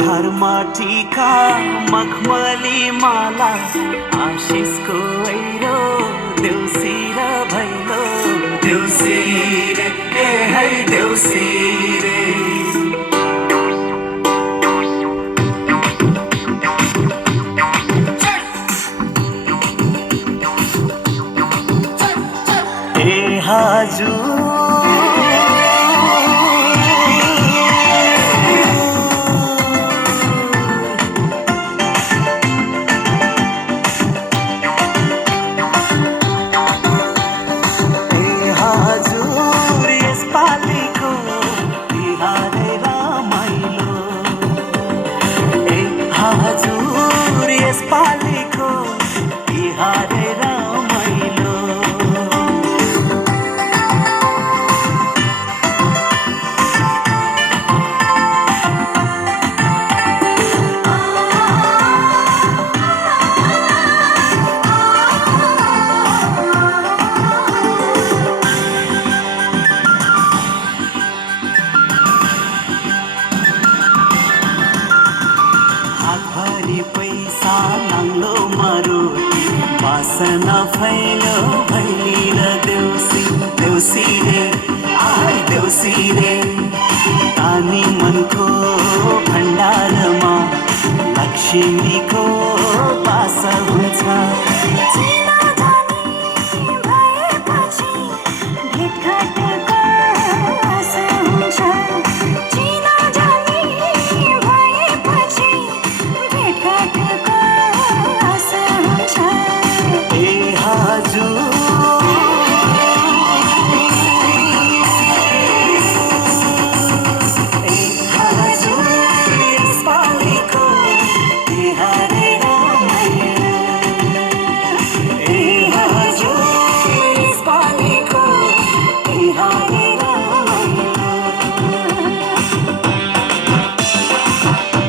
धर्माटीका मखमली माला आशिषको ऐरो देउसी र भैलो देउसी रे ए है देउसी रे ए हजुर हजुर यसपालिको तिहारै रमाइलो हातभरि पैसा नाङ्लो मारोटी बासना फैलो भैली र देउसी देउसी रे आइ देउसी रे तानी मनको भण्डारमा लक्ष्मीको